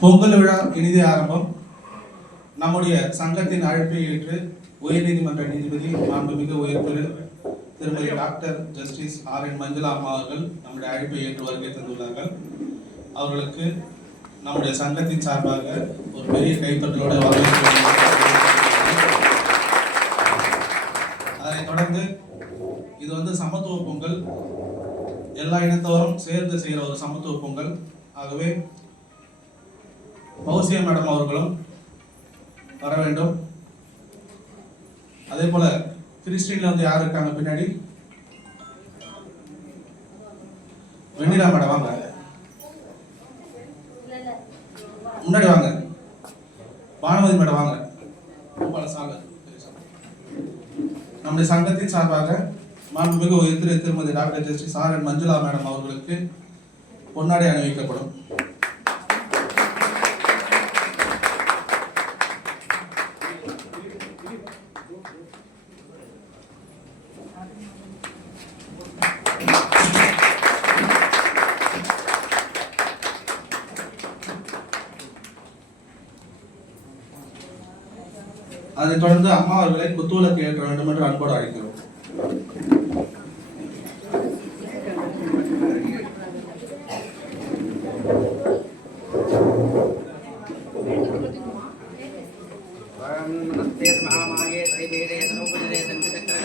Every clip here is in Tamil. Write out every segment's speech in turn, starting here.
பொங்கல் விழா இனிதே ஆரம்பம். நம்முடைய சங்கத்தின் அழைப்பை ஏற்று உயர்நீதிமன்ற நீதிபதி மாண்புமிகு உயர்திரு திருமதி டாக்டர் ஜஸ்டிஸ் ஆர்.என். மஞ்சுளா அம்மா அவர்கள் நம்முடைய அழைப்பை ஏற்று வருகை தந்துள்ளார்கள். அவர்களுக்கு நம்முடைய சங்கத்தின் சார்பாக ஒரு பெரிய கைத்தட்டலோட வரவேற்பு. அதைத் தொடர்ந்து இது சமத்துவ பொங்கல், எல்லா இனத்தவரும் சேர்ந்து செய்கிற ஒரு சமத்துவ பொங்கல். ஆகவே பௌசியா மேடம் அவர்களும் வர வேண்டும். அதே போல கிறிஸ்டின்ல யார் இருக்காங்க பின்னாடி? வெண்ணிலா மேடம் வாங்க, முன்னாடி வாங்க. பானுமதி மேடம் வாங்க. நம்முடைய சங்கத்தின் சார்பாக மாண்புமிகு உயர்திரு திருமதி doctor justice R. N.. Manjula madam அவர்களுக்கு பொன்னாடை அணிவிக்கப்படும். அதைத் தொடர்ந்து அம்மா அவர்களை குத்துவிளக்கு ஏற்ற வேண்டும் என்று அன்போடு அழைக்கிறோம்.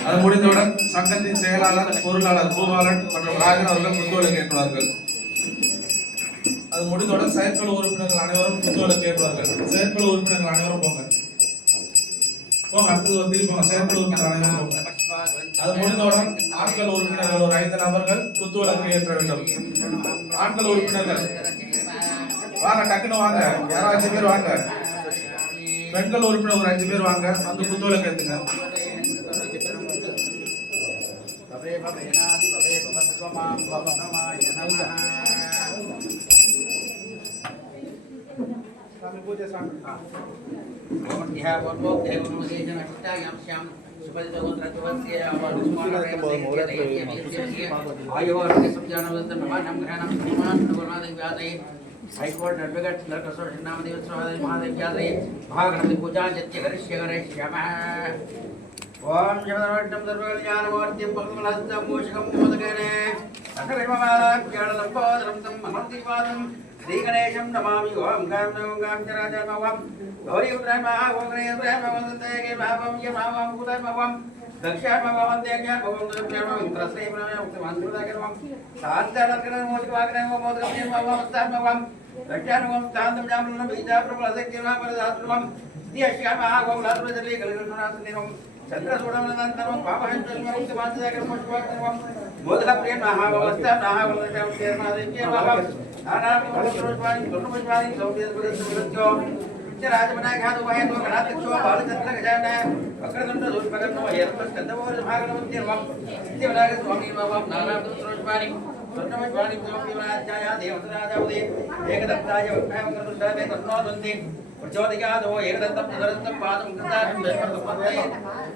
அது முடிந்தவுடன் சங்கத்தின் செயலாளர், பொருளாளர் பூபாலன் மற்றும் ராஜன் அவர்கள் குத்துவிளக்கு ஏற்றுவார்கள். அது முடிந்தவுடன் செயற்குழு உறுப்பினர்கள் அனைவரும் குத்துவிளக்கு ஏற்றுவார்கள். செயற்குழு உறுப்பினர்கள் அனைவரும் போங்க. அடுத்தது திருப்பி செயற்குழு உறுப்பினர் அனைவரும் போங்க. அது முடிந்தவுடன் ஆண்கள் உறுப்பினர்கள் ஒரு 5 நபர்கள் குத்துவிளக்கு ஏற்ற வேண்டும். ஆண்கள் உறுப்பினர்கள் வாங்க, டக்குன்னு வாங்க. யாராவது 5 பேர் வாங்க. பெண்கள் உறுப்பினர் ஒரு 5 பேர் வாங்க, வந்து குத்துவிளக்கு ஏத்துங்க. हाईकोर्ट एडवोकेट नामदेव महादेव व्यासरे महागणपति पूजा जत्य करिष्यामः। ओम जगन्नाथं सर्वकल्याणमूर्तिं भक्तमलस्तं मूषकं मोदकेन अखरिममालाभ्यालम्बोदरं तं महत्तिपादं श्रीगणेशं नमामि। ओम गां चराचरमवं गौरीपुत्रमः ओम गणेशप्रभवन्दते के भावं यमावं कुतमवं दक्षामवं देज्ञामवं दुर्प्रेमं इंद्रश्रेमं मुक्तमन्त्रदाकरमं शान्तानकरं मोदकवाकरं मोदकं स्तामवं दक्षामवं शान्तं जामनं बीजाप्रबलसक्तिमा परदात्रमं दियश्यामः ओम लात्रजले कलिगुणनाथनिरं चन्द्रसूडमनन्तरं पापहञ्चलमं मुक्तमन्त्रदाकरं मोदकवाकरं मोदकप्रियमः अवस्थामः वलदं तेर्मादेव्यमवं नानापुरुषवाणी दुर्नुपुष्पाणि सौभ्यस्पदस्पदस्यो राजमनाघातो वहेतो गणाध्यक्षो बालचन्द्र गजानन वक्रतुण्ड दुष्पगन्नो हेरतस्कन्दवो भागवन्तिर्वं दिवनागस्वामी मवं नानापुरुषवाणी दुर्नुपुष्पाणि सौभ्यवराज्याय देवतराजावदे एकदत्ताय वक्रतुण्डाय तन्नोदन्ति प्रचोदयादो एकदत्तं तदरत्तं पादं कृतां दशमर्तपत्तये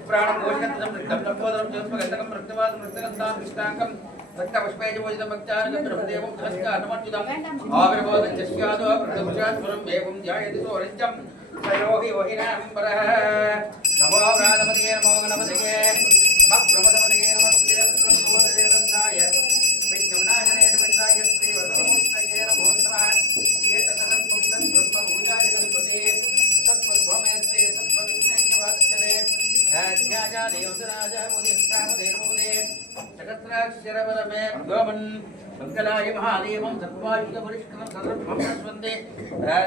प्राणं घोषयन्तं रक्तं नभोदरं ज्योत्स्मगण्डकं रक्तवासं रक्तगन्धां कृष्णाङ्कं रक्तपुष्पैजपूजितं भक्त्यानुगं ब्रह्मदेवं सहस्रानमर्चितम् आविर्भवतं यस्यादो प्रथमशास्त्रम् एवं ध्यायति सोरित्यं सयोहि वहिनाम्बरः। नमो व्रातपतये नमो गणपतये नमः प्रमदपतये नमः देवताय विघ्नविनाशने विनाशाय श्रीवरदमूर्तये नमो नमः। एतदनं पुंसन् ब्रह्मपूजाय कल्पते तत्त्वमेत्ते तत्त्वविज्ञानवाच्यते ध्याया देवसराजा मुदिष्टामदेवमुदे जगत्राक्षरवरमे गोमन् मंगलाय महादेवं सर्वायुधपरिष्कृतं सर्वं प्रस्वन्दे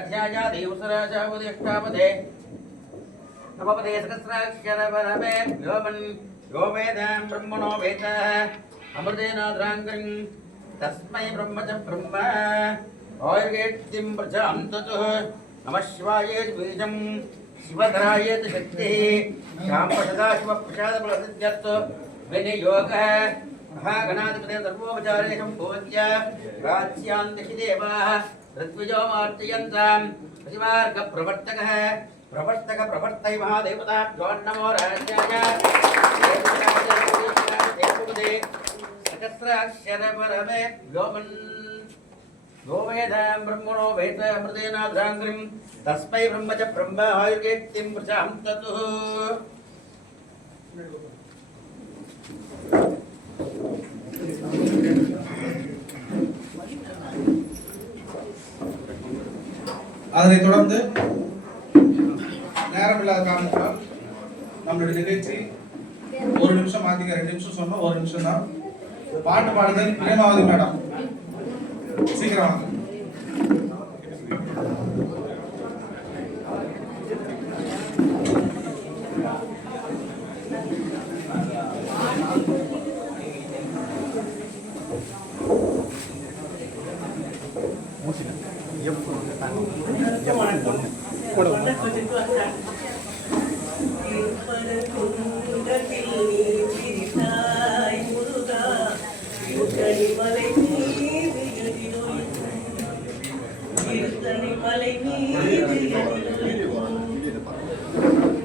ध्याया देवसराजा मुदिष्टामदे नमपदे सहस्राक्षरवरमे गोमन् गोवेदां ब्रह्मणो वेदः अमृतेनाद्राङ्गं तस्मै ब्रह्म च ब्रह्म आयुर्वेद्यं प्रजान्ततुः नमः शिवाय बीजं शिवधराय शक्तिः श्यामसदाशिवप्रसादबलसिद्ध्यर्थ विनियोगः महागणाधिपते सर्वोपचारेषं भूत्या राज्यान्तिदेवाः ऋत्विजो मार्जयन्तां प्रतिमार्गप्रवर्तकः प्रवर्तय महादेवताभ्यो नमो राज्याय सहस्राक्षर परमे व्योमन् गोवेदां ब्रह्मणो वेद अमृतेनाद्राङ्ग्रिं तस्मै ब्रह्म च ब्रह्म आयुर्गेत्तिं प्रजां ततुः அதனைத் தொடர்ந்து நேரமில்லாத காரணத்தால் நம்மளுடைய நிகழ்ச்சி 1 நிமிஷம் மாத்திக்க 2 நிமிஷம் சொன்னோம் 1 நிமிஷம் தான் பாட்டு பாடுதல் பிரேமாவதி மேடம் சீக்கிரம் வாங்க.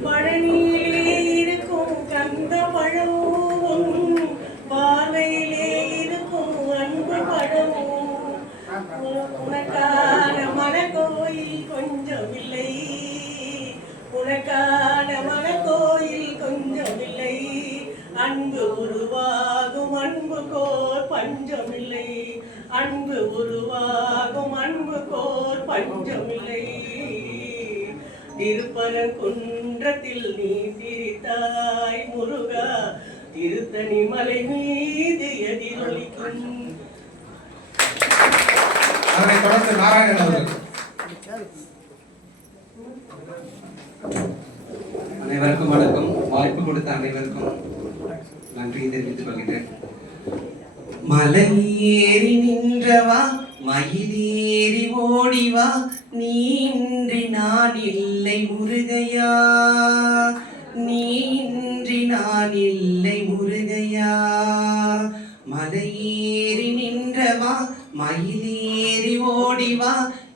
பழனியிலே இருக்கும் கந்த பழமும் பார்வையிலே இருக்கும் அன்பு பழமும் உனக்கான மனக்கோயில் கொஞ்சம் இல்லை உனக்கான மனக்கோயில் கொஞ்சம் இல்லை அன்பு உருவாகும் அன்பு கோர் பஞ்சமில்லை அன்பு உருவாகும் அன்பு கோர் பஞ்சமில்லை திருப்பரங்குன்றத்தில் நீ சிரித்தாய் முருகா திருத்தணி மலை மீது எதிரொலிக்கும். அதனைத் தொடர்ந்து நாராயணன் அவர்கள். அனைவருக்கும் வணக்கம். வாய்ப்பு கொடுத்த அனைவருக்கும் நன்றி தெரிவித்துக் கொள்கிறேன். மலையேறி நின்றவா மயிலேறி ஓடிவா நீன்றி நான் இல்லை முருகையா நீன்றி நான் இல்லை முருகையா மலையேறி நின்றவா மயிலேறி ஓடிவா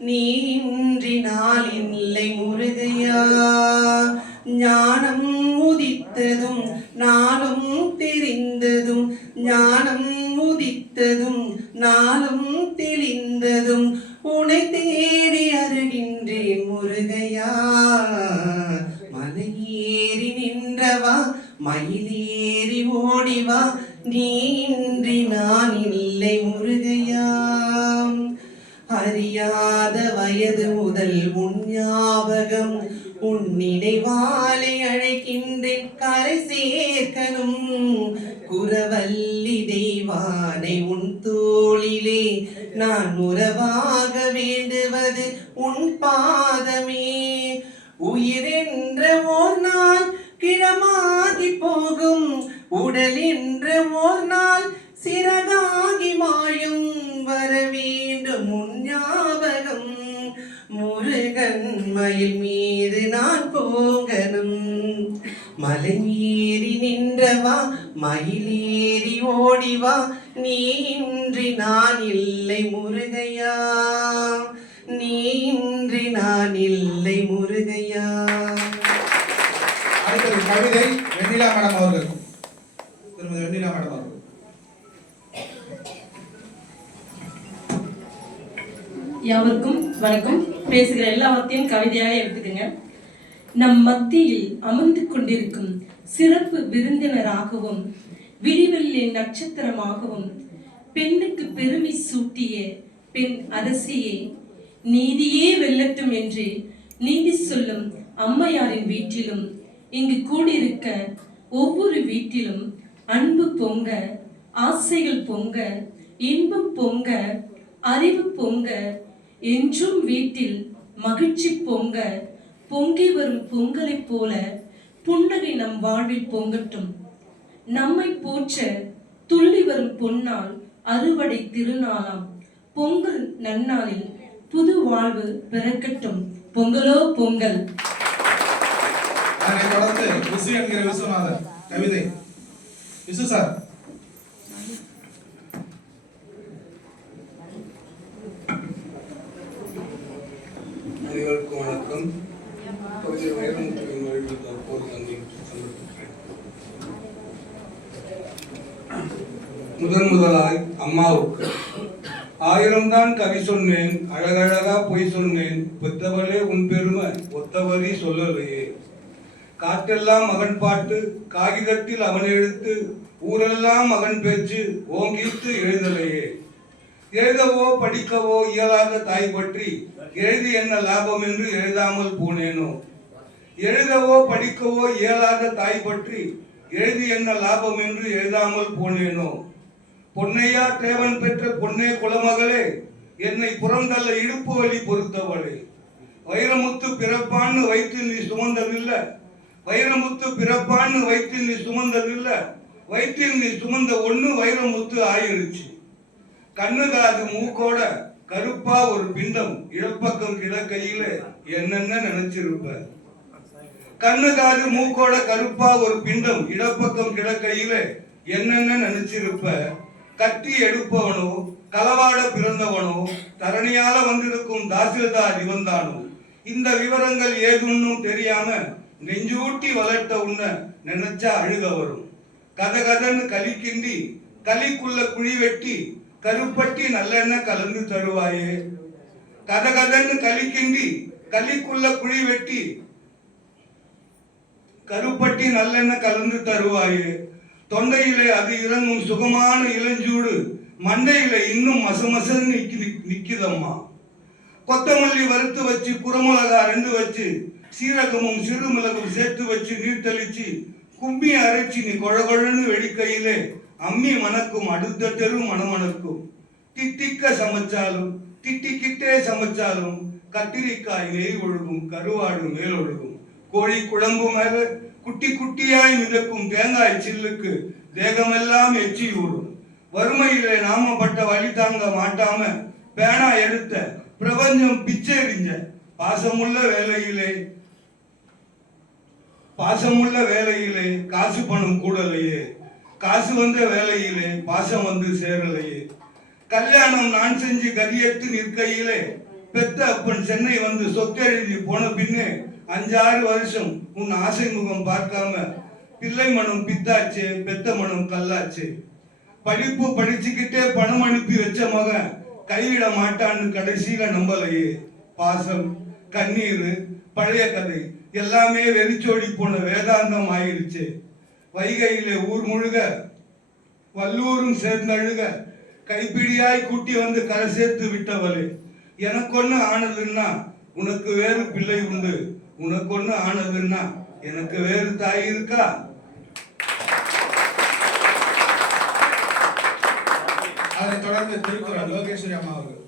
நீன்றி நான் இல்லை முருகையா ஞானம் உதித்ததும் நாளும் தெரிந்ததும் ஞானம் உதித்ததும் நாளும் தெளிந்ததும் உனை தேடி அருகின்றேன் முருகையா மலையேறி நின்றவா மயிலேறி ஓடிவா நீன்றி நான் இல்லை முருகையா அறியாத வயது முதல் உன் ஞாபகம் உன் நினைவாலை அழைக்கின்றேன் கரை சேர்க்கணும் குரவல்லி தெய்வானை உன் தோளிலே நான் உறவாக வேண்டுவது உன் பாதமே உயிர் என்ற ஓர் நாள் கிழமாகி போகும் உடல் என்ற ஓர் நாள் சிறகாகி மாயும் வர வேண்டும் உன் ஞாபகம் முருகன் மயில் மீது நான் போகணும் மலையேறி நின்றவா மயிலேறி ஓடிவா நீன்றி நான் இல்லை முருகையா நீன்றி நான் இல்லை முருகையா. அடுத்தது கவிதை வெண்ணிலா மேடம் அவர்கள். திருமதி வெண்ணிலா மேடம் அவர்கள். யாவருக்கும் வணக்கம். பேசுகிற எல்லா வார்த்தையும் கவிதையாக எடுத்துக்கங்க. நம் மத்தியில் அமர்ந்து கொண்டிருக்கும் சிறப்பு விருந்தினராகவும் விடிவெள்ளி நட்சத்திரமாகவும் பெண்ணுக்கு பெருமை சூட்டிய பெண் அரசியே நீதியே வெல்லட்டும் என்று நீதி சொல்லும் அம்மையாரின் வீட்டிலும் இங்கு கூடியிருக்க ஒவ்வொரு வீட்டிலும் அன்பு பொங்க ஆசைகள் பொங்க இன்பம் பொங்க அறிவு பொங்க என்றும் வீட்டில் மகிழ்ச்சி பொங்க பொங்கி வரும் பொங்கலைப் போல புன்னகை நம் வாழ்வில் பொங்கட்டும். நம்மை போற்ற துள்ளி வரும் பொன்னால் அறுவடை திருநாளாம் பொங்கல் நன்னாளில் புது வாழ்வு பிறக்கட்டும். பொங்கலோ பொங்கல். அதனைத் தொடர்ந்து விசு என்கிற விஸ்வநாதன் கவிதை. விசு சார். அனைவருக்கும் வணக்கம். கவிதை வைரமுத்துவின் வழியில் தற்போது நன்றி சமர்ப்பிக்கிறேன். முதலாய் அம்மாவுக்கு. 1000 தான் கவி சொன்னேன், அழகழகா பொய் சொன்னேன், பெத்தவளே உன் பெருமை ஒத்தவரி சொல்லலையே. காற்றெல்லாம் மகன் பாட்டு, காகிதத்தில் அவன் எழுத்து, ஊரெல்லாம் மகன் பேச்சு, ஓங்கீத்து எழுதலையே. எழுதவோ படிக்கவோ இயலாத தாய் பற்றி எழுதி என்ன லாபம் என்று எழுதாமல் போனேனோ. எழுதவோ படிக்கவோ இயலாத தாய் பற்றி எழுதி என்ன லாபம் என்று எழுதாமல் போனேனோ. பொன்னையா தேவன் பெற்ற பொன்னே குலமகளே, என்னை புறந்தள்ள இடுப்பு வலி பொறுத்தவளே. வைரமுத்து பிறப்பான்னு வைத்து நீ சுமந்ததில்ல, வைரமுத்து பிறப்பான்னு வைத்து நீ சுமந்ததில்ல, வயிற்றில் நீ சுமந்த ஒண்ணு வைரமுத்து ஆயிருச்சு. கண்ணு காது மூக்கோட கருப்பா ஒரு பிண்டம் இடப்பக்கம் கிடக்கையில என்னென்ன நினைச்சிருப்ப. கண்ணு காது மூக்கோட கருப்பா ஒரு பிண்டம் இடப்பக்கம் கிடக்கையில என்னென்ன நினைச்சிருப்ப. கட்டி எடுப்பவனோ களவாட பிறந்தவனோ தரணியால வந்திருக்கும் தாசில்தார் இவன்தானோ. இந்த விவரங்கள் ஏதுன்னும் தெரியாம நெஞ்சூட்டி வளர்த்த உன்ன நினைச்சா அழுக வரும். கதகதன்னு களி கிண்டி களிக்குள்ள குழி வெட்டி கருப்பட்டி நல்லெண்ணெய் கலந்து தருவாயே. கதகதன்னு களி கிண்டி களிக்குள்ள குழி வெட்டி கருப்பட்டி நல்லெண்ணெய் கலந்து தருவாயே. தொண்டையிலே அது இறங்கும் சுகமான இளஞ்சூடு மண்டையில இன்னும் மசமசன்னு நிக்குதம்மா. கொத்தமல்லி வறுத்து வச்சு குறமிளகா 2 வச்சு சீரகமும் சிறு மிளகும் சேர்த்து வச்சு நீர் தெளிச்சு கும்பி அரைச்சி நீ கொழகொழன்னு வெடிக்கையிலே அம்மி மணக்கும் அடுத்த தெரு மணமணக்கும். திட்டிக்க சமைச்சாலும் திட்டிக்கிட்டே சமைச்சாலும் கத்திரிக்காய் நெய் ஒழுகும், கருவாடு மேல் ஒழுகும். கோழி குழம்பு மேல குட்டி குட்டியாய் மிதக்கும் தேங்காய் சில்லுக்கு தேகமெல்லாம் எச்சி ஊறும். வறுமையிலே நாம பட்ட வழி தாங்க மாட்டாம பேனா எடுத்த பிரபஞ்சம் பிச்சை எறிஞ்ச பாசமுள்ள வேலையிலே காசு பணம் கூடலையே. காசு வந்த வேலையிலே பாசம் வந்து சேரலையே. கல்யாணம் நான் செஞ்சு கதியெட்டு நிற்கையிலே பெத்த அப்பன் சென்னை வந்து சொத்தெழுதி போன பின்னே 5-6 வருஷம் உன் ஆசை முகம் பார்க்காம பிள்ளை மனம் பித்தாச்சு, பெத்த மனம் கல்லாச்சு. படிப்பு படிச்சுக்கிட்டே பணம் அனுப்பி வச்ச மகன் கைவிட மாட்டான்னு கடைசியில நம்பலையே. பாசம் கண்ணீர் பழைய கதை எல்லாமே வெறிச்சோடி போன வேதாந்தம் ஆயிடுச்சு. வைகையிலே ஊர் முழுக வல்லூரும் சேர்ந்தழுக கைப்பிடியாய் கூட்டி வந்து கரை சேர்த்து விட்டவளே. எனக்கொன்னு ஆனதுன்னா உனக்கு வேறு பிள்ளை உண்டு, உனக்கொன்னு ஆனதுன்னா எனக்கு வேறு தாய் இருக்கா? அதனைத் தொடர்ந்து திருக்குறள் லோகேஸ்வரி அம்மா அவர்கள்.